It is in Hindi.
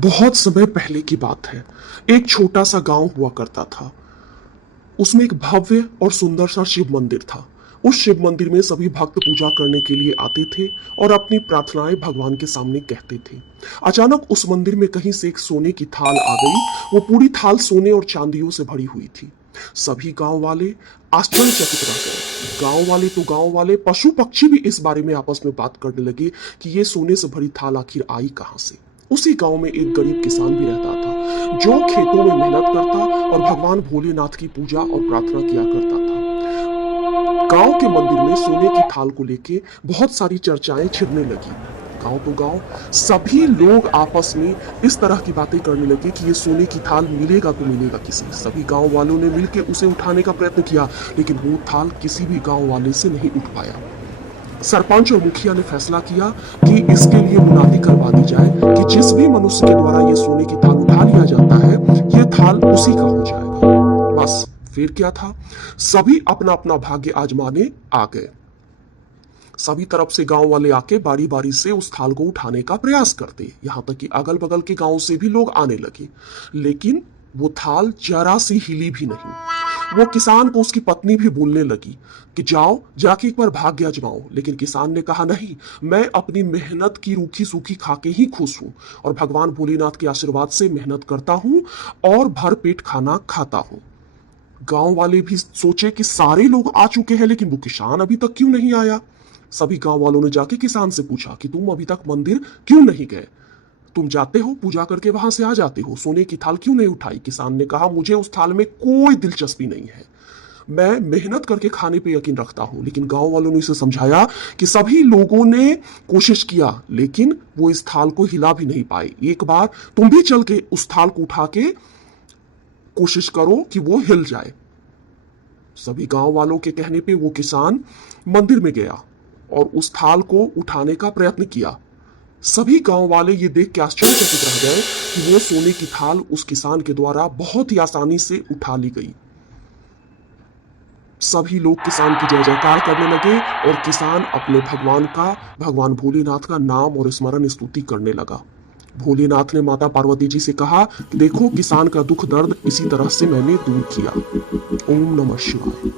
बहुत समय पहले की बात है। एक छोटा सा गांव हुआ करता था। उसमें एक भव्य और सुंदर सा शिव मंदिर था। उस शिव मंदिर में सभी भक्त पूजा करने के लिए आते थे और अपनी प्रार्थनाएं भगवान के सामने कहते थे। अचानक उस मंदिर में कहीं से एक सोने की थाल आ गई। वो पूरी थाल सोने और चांदियों से भरी हुई थी। सभी गांव वाले आश्चर्यचकित रह गए। गांव वाले तो गांव वाले, पशु पक्षी भी इस बारे में आपस में बात करने लगे कि ये सोने से भरी थाल आखिर आई कहां से। उसी गांव में एक गरीब किसान भी रहता था, जो खेतों में मेहनत करता और भगवान भोलेनाथ की पूजा और प्रार्थना किया करता था। गांव के मंदिर में सोने की थाल को लेके बहुत सारी चर्चाएं छिड़ने लगी। गांव तो गांव, सभी लोग आपस में इस तरह की बातें करने लगे कि ये सोने की थाल मिलेगा तो मिलेगा किसे। सभी गांव वालों ने मिलकर उसे उठाने का प्रयत्न किया, लेकिन वो थाल किसी भी गांव वाले से नहीं उठ पाया। सरपंच और मुखिया ने फैसला किया कि इसके लिए मुनादी करवा दी जाए कि जिस भी मनुष्य के द्वारा ये सोने की थाल उठा लिया जाता है, ये थाल उसी का हो जाएगा। बस फिर क्या था, सभी अपना अपना भाग्य आजमाने आ गए। सभी तरफ से गांव वाले आके बारी बारी से उस थाल को उठाने का प्रयास करते, यहां तक कि अगल बगल के गांव से भी लोग आने लगे। लेकिन वो थाल जरा सी हिली भी नहीं। वो किसान को उसकी पत्नी भी बोलने लगी कि जाओ जाके एक बार भाग्य आजमाओ, लेकिन किसान ने कहा नहीं, मैं अपनी मेहनत की रूखी सूखी खाके ही खुश हूं और भगवान भोलेनाथ के आशीर्वाद से मेहनत करता हूं और भर पेट खाना खाता हूं। गांव वाले भी सोचे कि सारे लोग आ चुके हैं, लेकिन वो किसान अभी तक क्यों नहीं आया। सभी गांव वालों ने जाके किसान से पूछा कि तुम अभी तक मंदिर क्यों नहीं गए, तुम जाते हो पूजा करके वहां से आ जाते हो, सोने की थाल क्यों नहीं उठाई। किसान ने कहा, मुझे उस थाल में कोई दिलचस्पी नहीं है, मैं मेहनत करके खाने पे यकीन रखता हूं। लेकिन गांव वालों ने इसे समझाया कि सभी लोगों ने कोशिश किया, लेकिन वो इस थाल को हिला भी नहीं पाए। एक बार तुम भी चल के उस थाल को उठा के कोशिश करो कि वो हिल जाए। सभी गांव वालों के कहने पे वो किसान मंदिर में गया और उस थाल को उठाने का प्रयत्न किया। सभी गांव वाले ये देख के आश्चर्यचकित रह गए कि वो सोने की थाल उस किसान के द्वारा बहुत ही आसानी से उठा ली गई। सभी लोग किसान की जय जयकार करने लगे और किसान अपने भगवान भोलेनाथ का नाम और स्मरण स्तुति करने लगा। भोलेनाथ ने माता पार्वती जी से कहा, देखो किसान का दुख दर्द इसी तरह से मैंने दूर किया। ओम नमः शिवाय।